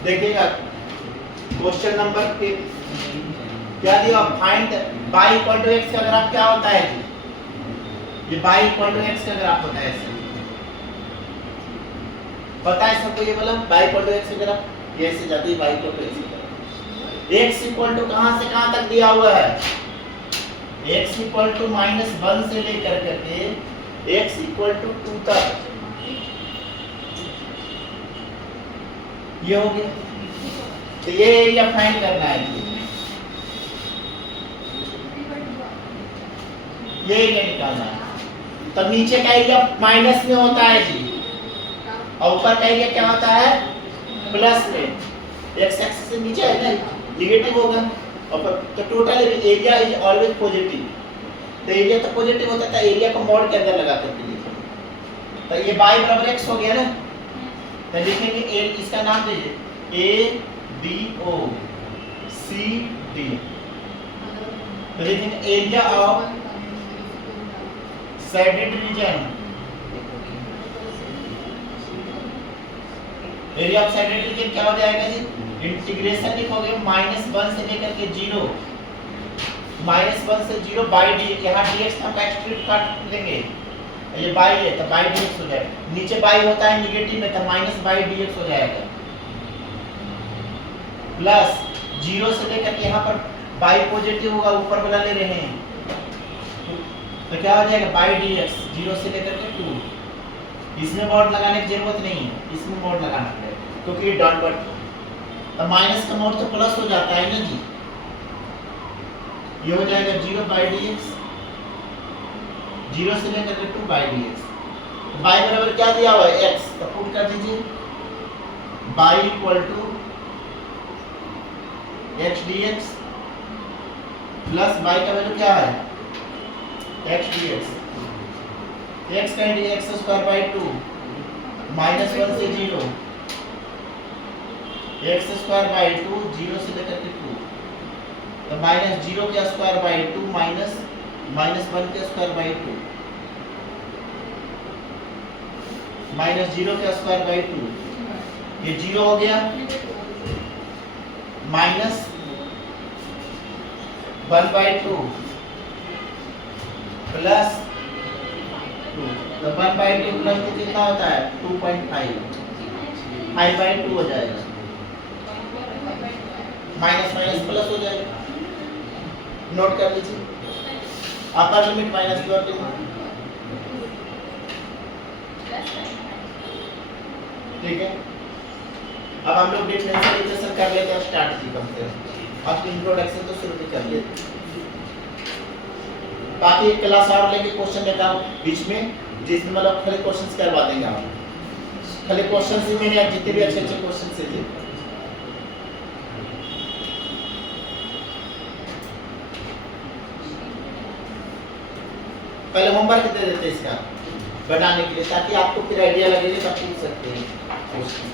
देखिएगा क्वेश्चन नंबर क्या दिया, find y equal to x का ग्राफ क्या होता है जी? ये y इक्वल टू x का ग्राफ होता है ऐसे, पता है सबको? ये बोला y इक्वल टू x का ग्राफ ये ऐसे जाती है, y इक्वल टू x का ग्राफ। x इक्वल टू कहां से कहां तक दिया हुआ है? x इक्वल टू -1 से लेकर करके x इक्वल टू 2 तक ये हो गया। तो ये एरिया फाइंड करना है जी, ये एरिया निकालना है। तो नीचे का एरिया माइनस में होता है जी और ऊपर का एरिया क्या होता है? प्लस में। एक्स एक्सिस से नीचे है ना, नेगेटिव होगा और तो total area is always positive. तो एरिया तो पॉजिटिव होता था, एरिया को मॉड के अंदर लगा करके लिखो। तो ये y बराबर x हो गया ना, तो लिखेंगे ए, इसका नाम दीजिए A B O C D. तो लिखेंगे area of shaded region, area of shaded region क्या हो जाएगा जी? इंटीग्रेशन लिखोगे -1 से लेकर के 0, -1 से 0 बाई डी, यहाँ dx हम एक्सट्रीट काट लेंगे, ये बाई है तो बाई dx हो जाएगा। नीचे बाई होता है निगेटिव में तो माइनस बाई dx हो जाएगा, प्लस 0 से लेकर के यहाँ पर बाई पॉजिटिव होगा, ऊपर वाला ले रहे हैं तो क्या हो जाएगा? बाई dx 0 से लेकर के 2। इसमें मॉड लगाने की जरूरत नहीं है, इसमें मॉड लगाना पड़ेगा क्योंकि ये डॉट तो माइनस का मोड तो प्लस हो जाता है ना जी। ये हो जाएगा 0 बाई dx, 0 से लेकर के 2 बाई dx। y बराबर क्या दिया हुआ है? x। तो पुट कर दीजिए y equal to x dx plus y का वैल्यू क्या है? x dx। x का dx स्क्वायर बाई 2 -1 से 0 x square by two, zero से लेकर के टू, तो माइनस जीरो के square by two minus minus one के square by two, minus zero के स्क्वायर बाई टू, ये जीरो हो गया, minus one by two plus two, तो one by two plus to कितना होता है 2.5, 5 बाई टू हो जाएगा, माइनस माइनस प्लस हो जाएगा, नोट कर लीजिए, upper limit minus lower limit, ठीक है। अब हम लोग डिफरेंशियल इक्वेशन कर लेते हैं स्टार्ट से कम से अब इंट्रोडक्शन तो शुरू भी कर लेते, बाकी एक क्लास और लेके क्वेश्चन लेता हूँ बीच में, जिसमें मतलब खाली क्वेश्चंस करवा देंगे आप, खाली क्वेश्चंस ही मैंने जितने भी अच्छे अच्छे क्वेश्चन से थे। पहले होमवर्क दे देते हैं इसका बनाने के लिए, ताकि आपको फिर आइडिया लगेगा, तब पूछ सकते हैं क्वेश्चन।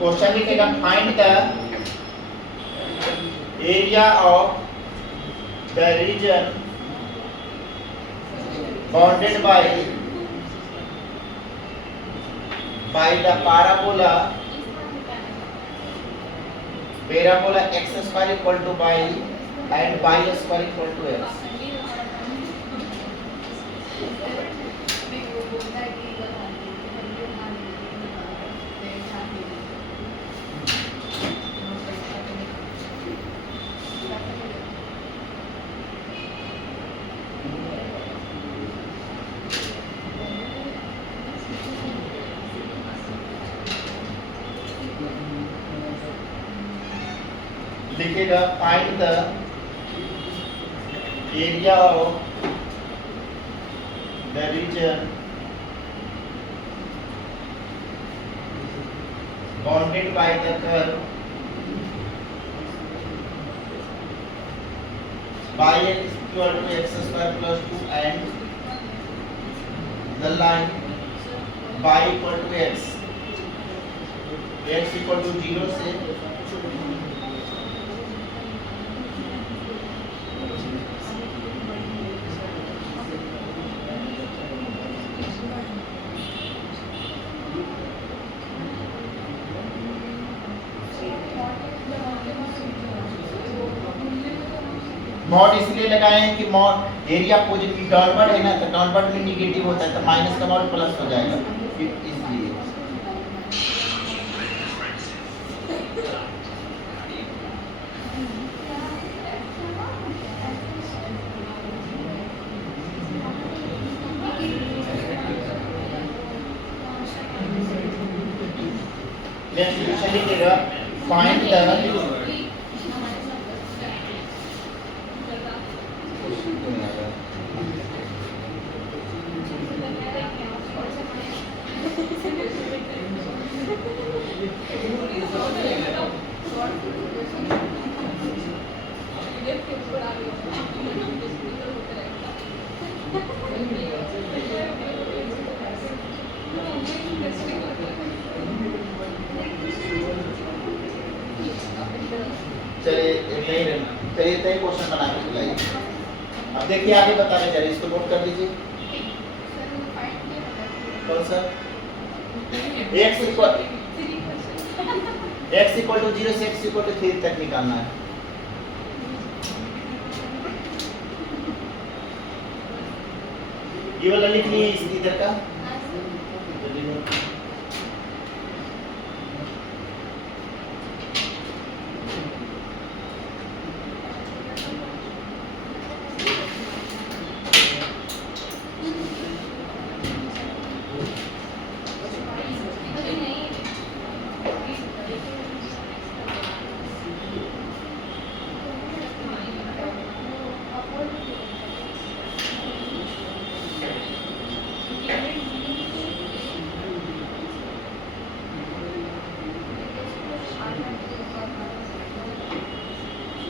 क्वेश्चन लिखेगा find the area of the reason bounded by the parabola x square equal to y and y square equal to x। लिखेगा find the area of the reason bounded by the curve y is equal to x square plus 2 and the line y equal to x equal to 0 से मॉड इसलिए लगाए हैं कि मॉड एरिया पॉजिटिव डाउनवर्ड है ना, तो डाउनवर्ड में नेगेटिव होता है, तो माइनस का मॉड प्लस हो जाएगा, इसलिए नेक्स्ट क्वेश्चन लिखिएगा फाइंड द चलिए इतना ही क्वेश्चन बना के बुलाइए। अब देखिए आगे बता रहे जरा, इसको नोट कर लीजिए। कौन सा x इक्वल टू 0 से x इक्वल टू 3 तक निकालना है। ये वाला लिख लिए इधर का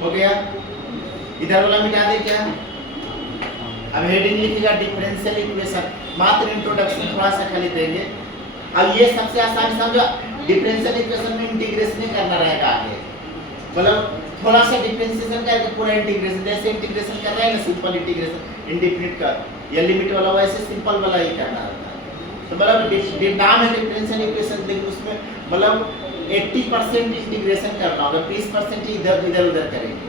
हो गया, इधर वाला मिटा दे क्या। अब हेडिंग लिखिएगा डिफरेंशियल इक्वेशन, मात्र इंट्रोडक्शन थोड़ा सा खाली देंगे। अब ये सबसे आसान समझो, डिफरेंशियल इक्वेशन में इंटीग्रेशन ही करना रहेगा आगे, मतलब थोड़ा सा डिफरेंशिएशन करके पूरा इंटीग्रेशन, जैसे इंटीग्रेशन कर रहे हैं ना सिंपल इंटीग्रेशन इंडेफिनिट का या लिमिट वाला, वैसे सिंपल वाला ही करना रहता है। तो मतलब नाम है डिफरेंशियल इक्वेशन, लेकिन उसमें मतलब 80% इंटीग्रेशन करना होगा, 20% इधर इधर उधर करेंगे।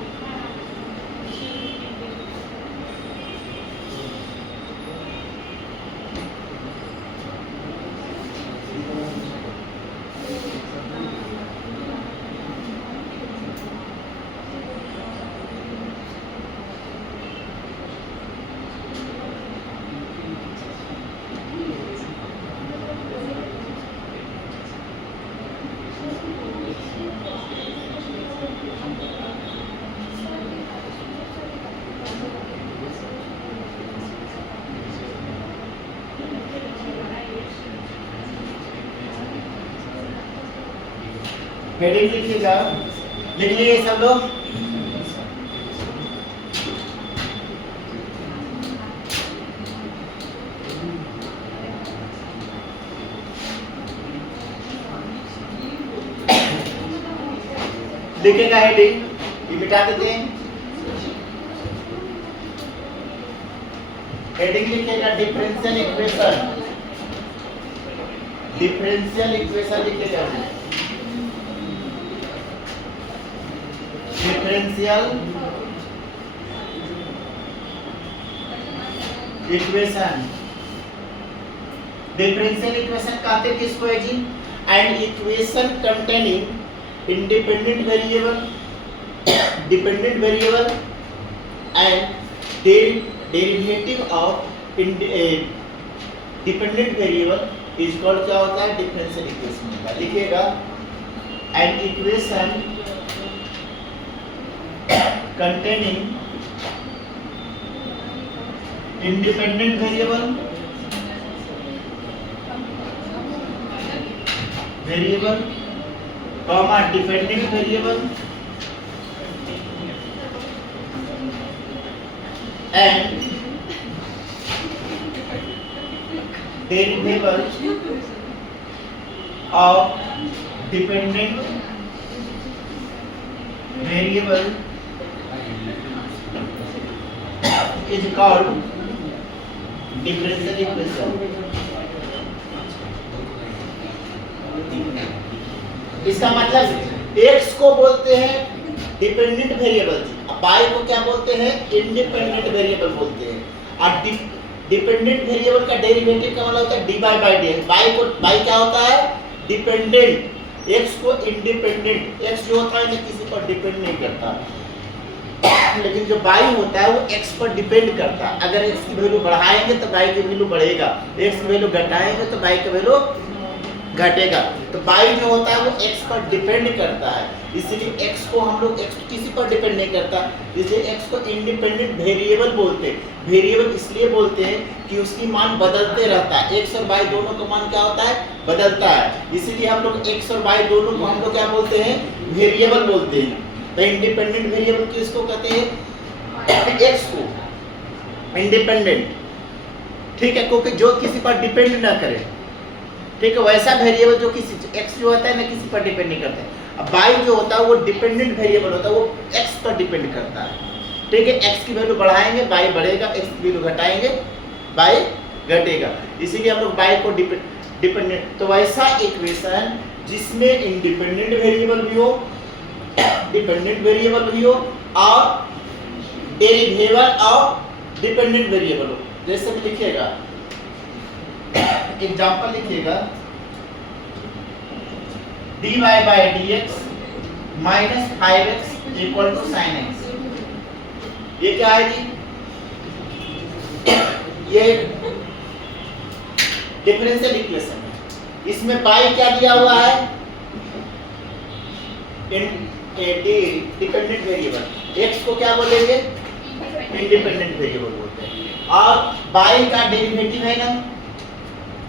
हेडिंग लिखिएगा, लिख लिए सब लोग। लिखेगा हेडिंग, ये मिटा देते हैं। हेडिंग लिखेगा डिफरेंशियल इक्वेशन, डिफरेंशियल इक्वेशन लिखेगा, डिफरेंशियल इक्वेशन। डिफरेंशियल इक्वेशन कहते किसको है जी? And equation containing independent variable, dependent variable and derivative of dependent variable is called, क्या होता है? Differential equation. लिखिएगा and equation containing independent variable comma dependent variable and derivative of dependent variable is called differential equation। इसका मतलब x को बोलते हैं डिपेंडेंट वेरिएबल, y को क्या बोलते हैं? इंडिपेंडेंट वेरिएबल बोलते हैं। और डिपेंडेंट वेरिएबल का डेरिवेटिव का मतलब होता है dy बाय dx। y क्या होता है? डिपेंडेंट, x को इंडिपेंडेंट। x जो होता है ना किसी पर डिपेंड नहीं करता, लेकिन जो y होता है वो x पर डिपेंड करता है। अगर x की वैल्यू बढ़ाएंगे तो y की वैल्यू बढ़ेगा, x की वैल्यू घटाएंगे तो y की वैल्यू घटेगा। तो y जो होता है वो x पर डिपेंड करता है, इसीलिए x को हम लोग, x किसी पर डिपेंड नहीं करता, इसलिए x को इंडिपेंडेंट वेरिएबल बोलते हैं। वेरिएबल इसलिए बोलते हैं कि उसकी मान बदलते रहता है, x और y दोनों का मान क्या होता है? बदलता है। इसीलिए हम लोग x और y दोनों को हम लोग क्या बोलते हैं? वेरिएबल बोलते हैं। तो इंडिपेंडेंट वेरिएबल किसको कहते हैं? x को इंडिपेंडेंट, ठीक है, क्योंकि जो किसी पर डिपेंड ना करे, ठीक है। वैसा वेरिएबल जो किसी, x जो होता है ना किसी पर डिपेंड नहीं करता है। अब y जो होता है वो डिपेंडेंट वेरिएबल होता है, वो x पर डिपेंड करता है, ठीक है। x की वैल्यू बढ़ाएंगे y बढ़ेगा, x की वैल्यू घटाएंगे y घटेगा, इसीलिए हम लोग y को डिपेंडेंट। तो वैसा इक्वेशन जिसमें इंडिपेंडेंट वेरिएबल भी हो, डिपेंडेंट वेरिएबल भी हो और डेरिवेटिव ऑफ डिपेंडेंट वेरिएबल हो। जैसे भी लिखिएगा, एग्जांपल लिखिएगा dy by dx minus 5x equal to sin x। ये क्या है जी? ये डिफरेंशियल इक्वेशन है, इसमें y क्या दिया हुआ है? Dependent variable. x को क्या बोलेंगे? इंडिपेंडेंट वेरिएबल बोलते हैं। और y का डेरिवेटिव है ना,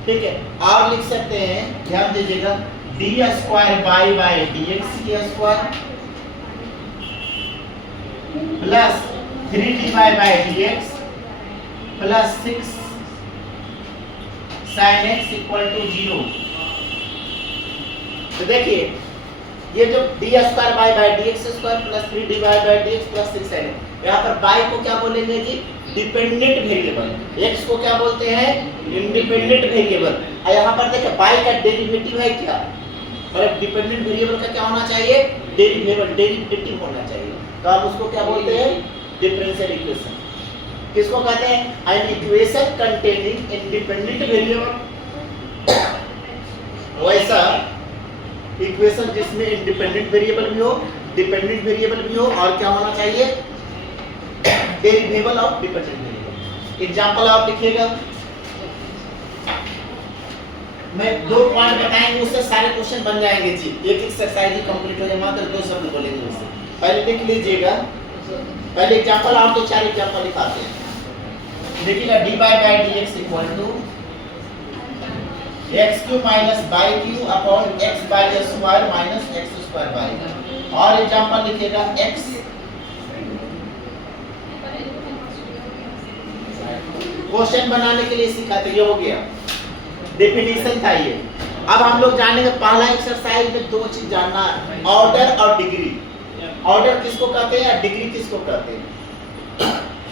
ठीक है। और लिख सकते हैं, ध्यान दीजिएगा, d square y by dx की square plus 3dy/dx plus 6 sin x equal to 0। तो देखिए ये जो d² plus 3dy/dx plus 6 sin x, यहाँ पर y को क्या बोलेंगे जी? Dependent variable. x को क्या बोलते हैं? Independent variable. और यहाँ पर देखिए y का डेरिवेटिव है क्या? और डिपेंडेंट वेरिएबल का क्या होना चाहिए? डेरिवेटिव होना चाहिए। तो हम उसको क्या बोलते हैं? Differential equation. किसको कहते हैं? An equation containing independent variable. वैसा इक्वेशन जिसमें इंडिपेंडेंट वेरिएबल भी हो, डिपेंडेंट वेरिएबल भी हो, और क्या होना चाहिए? डेरिवेबल ऑफ डिपेंडेंट वेरिएबल। एग्जांपल आप लिखिएगा, मैं 2 पॉइंट बताएंगे, उससे सारे क्वेश्चन बन जाएंगे जी। एक एक्सरसाइज ही कंप्लीट हो जाए, मात्र 2 शब्द बोलेंगे उससे। पहले लिख लीजिएगा, पहले एग्जांपल आप तो 4 एग्जांपल लिखाते हैं। देखिएगा dy/dx equal to x³ minus y³ upon x² minus x²y। और एग्जांपल लिखिएगा x क्वेश्चन बनाने के लिए सिखाते, ये हो गया डेफिनेशन था ये। अब हम लोग जानेंगे पहला एक्सरसाइज में 2 चीज जानना है, ऑर्डर और डिग्री। ऑर्डर किसको कहते हैं, डिग्री किसको कहते हैं?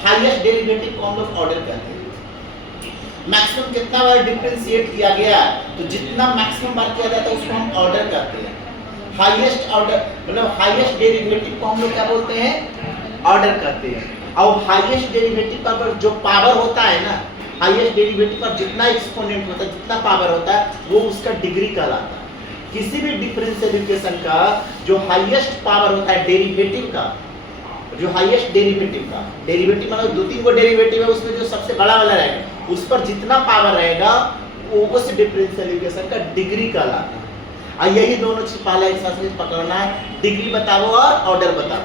हाईएस्ट डेरिवेटिव को हम लोग ऑर्डर कहते हैं। मैक्सिमम कितना बार डिफरेंशिएट किया गया, तो जितना मैक्सिमम बार किया जाता है उसको हम ऑर्डर कहते हैं। हाईएस्ट ऑर्डर मतलब हाईएस्ट डेरिवेटिव को हम लोग क्या बोलते हैं? ऑर्डर कहते हैं। और हाईएस्ट डेरिवेटिव पर जो पावर होता है ना, हाईएस्ट डेरिवेटिव पर जितना एक्सपोनेंट होता है, जितना पावर होता है, वो उसका डिग्री कहलाता है। किसी भी डिफरेंशियल इक्वेशन का जो हाईएस्ट पावर होता है डेरिवेटिव का, जो हाईएस्ट डेरिवेटिव मतलब 2-3 को डेरिवेटिव है, उसमें जो सबसे बड़ा वाला रहेगा उस पर जितना पावर रहेगा वो उस डिफरेंशियल इक्वेशन का डिग्री कहलाता है। और यही दोनों चीज पहला एक्सरसाइज पकड़ना है, डिग्री बताओ और ऑर्डर बताओ।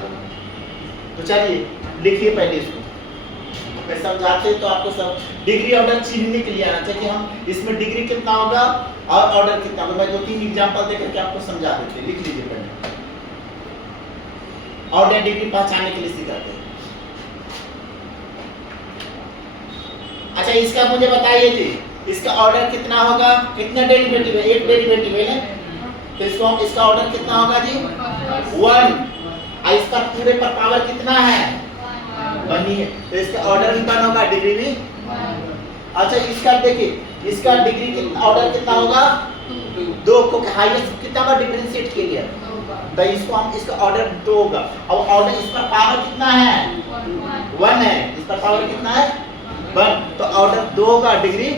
तो चलिए लिखिए पहले इसको, मैं समझाते तो आपको सब डिग्री ऑर्डर चिन्हने के लिए आना चाहिए कि हम इसमें डिग्री कितना होगा और ऑर्डर कितना होगा। मैं 2-3 एग्जांपल देकर के आपको समझा देते हैं, लिख लीजिए पहले। ऑर्डर डिग्री पहचानने के लिए सिखाते हैं। अच्छा इसका मुझे बताइए जी, इसका ऑर्डर कितना होगा? कितना डेरिवेटिव है? एक डेरिवेटिव है ना, तो इसका ऑर्डर कितना होगा जी? 1। और इसका पूरे पर पावर कितना है? 1 ही है, तो इसका ऑर्डर भी 1 होगा, डिग्री भी। अच्छा इसका देखिए, इसका डिग्री कितना, ऑर्डर कितना होगा? 2 को हाईएस्ट कितना बार डिफरेंशिएट किया गया, तो इसको हम इसका ऑर्डर 2 होगा। और ऑर्डर इस पर पावर कितना है? 1 है, इस पर पावर कितना है? 1, तो ऑर्डर 2 होगा, डिग्री।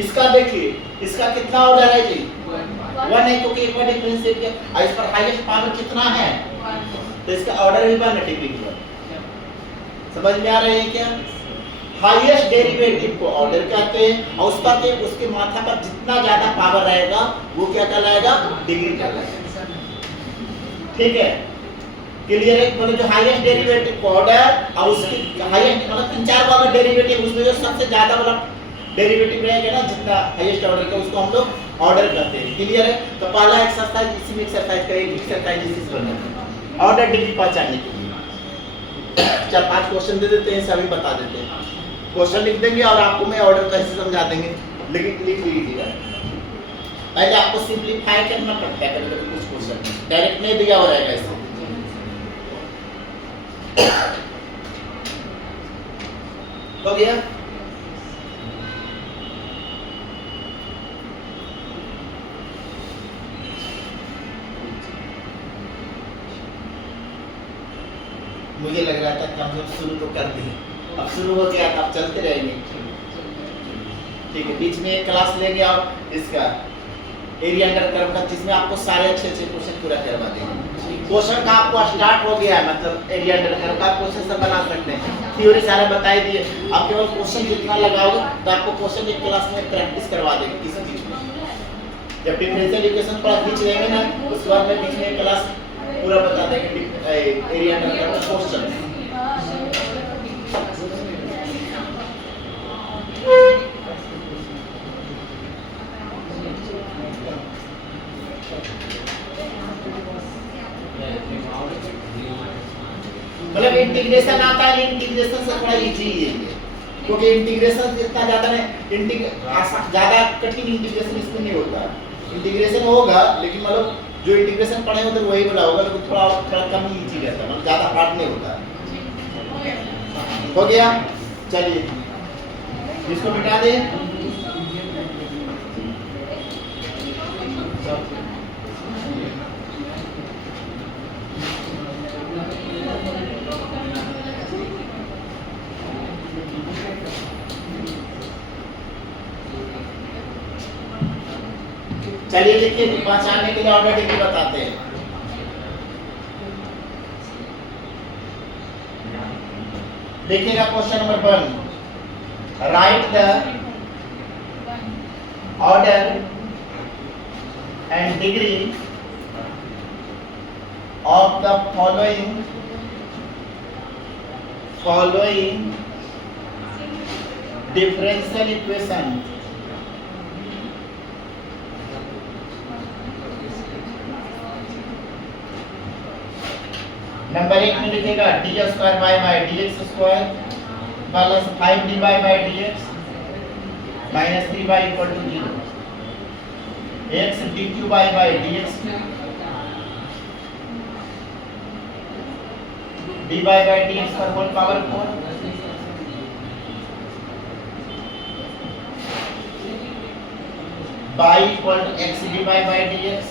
इसका देखिए, इसका कितना ऑर्डर है जी? 1 है, क्योंकि एक बार डिफरेंशिएट किया। और इस पर हाईएस्ट पावर कितना है? तो इसका ऑर्डर भी 1 है, डिग्री भी 1। समझ में आ रहे हैं क्या? हाईएस्ट डेरिवेटिव को ऑर्डर कहते हैं, और उस पर के उसके माथा पर जितना ज्यादा पावर रहेगा वो क्या कहलाएगा? डिग्री कहलाएगा। ठीक है, क्लियर है? मतलब जो हाईएस्ट डेरिवेटिव को ऑर्डर और उसकी हाईएस्ट मतलब 3-4 वाला डेरिवेटिव, उसमें जो सबसे ज्यादा वाला डेरिवेटिव रहेगा ना, जितना हाईएस्ट ऑर्डर का, उसको हम लोग ऑर्डर कहते हैं। क्लियर है? तो पहला एक्सरसाइज इसी में एक्सरसाइज करेंगे, एक्सरसाइज इसी से बनना ऑर्डर डिग्री पहचानने के लिए। 4-5 क्वेश्चन दे देते हैं, सभी बता देते हैं। क्वेश्चन लिख देंगे और आपको मैं ऑर्डर कैसे समझा देंगे, लेकिन लिख लीजिएगा। पहले आपको सिंपलीफाई करना पड़ता है, कभी कुछ क्वेश्चन डायरेक्ट नहीं दिया हो रहेगा इससे। हो गया? मुझे लग रहा था कि हम लोग शुरू तो कर दिए, अब शुरू हो गया, अब चलते रहेंगे। ठीक है, बीच में एक क्लास लेंगे और इसका एरिया अंडर कर्व का, जिसमें आपको सारे अच्छे क्वेश्चन पूरा करवा देंगे। क्वेश्चन का आपको स्टार्ट हो गया है, मतलब एरिया अंडर कर्व का क्वेश्चन सब बना सकते हैं। थ्योरी सारे बता दिए, आप केवल क्वेश्चन जितना लगाओगे तो आपको क्वेश्चन एक क्लास में प्रैक्टिस करवा देंगे किसी चीज में। जब डिफरेंशियल इक्वेशन थोड़ा बीच रहेंगे ना, उसके बाद में बीच में एक क्लास पूरा बता देंगे एरिया अंडर कर्व का क्वेश्चन। मतलब इंटीग्रेशन आता है, इंटीग्रेशन से थोड़ा इजी है ये, क्योंकि इंटीग्रेशन इतना ज्यादा नहीं, ज्यादा कठिन इंटीग्रेशन इसमें नहीं होता। इंटीग्रेशन होगा लेकिन मतलब जो इंटीग्रेशन पढ़े होते हैं वही वाला होगा, लेकिन थोड़ा थोड़ा कम ही इजी रहता है, मतलब ज्यादा हार्ड नहीं होता। हो गया, चलिए इसको मिटा दे। चलिए देखिए, पहचानने के लिए ऑटोमेटिकली बताते हैं। देखिएगा question number 1, write the order and degree of the following differential equation. Number 1 में लिखेगा D square Y by D X square plus 5 D Y by D X minus 3 Y equal to 0, X D Q Y by D x D Y by D X पर whole power 4, by equal to X D Y by D x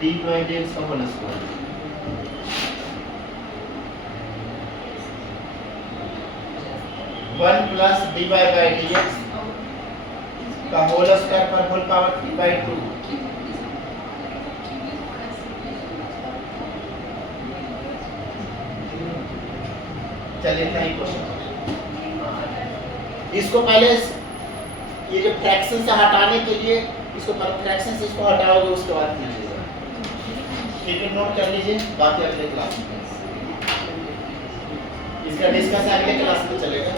D by D x का whole square. One plus d Y by D x का होल स्क्वायर पर होल पावर 3/2। चलिए इतना ही क्वेश्चन। इसको पहले ये जो फ्रैक्शन से हटाने के लिए इसको फ्रैक्शन से इसको हटाओगे, उसके बाद कीजिएगा। ठीक है, नोट कर लीजिए, बाकी अगले क्लास में इसका डिस्कशन अगले क्लास में चलेगा।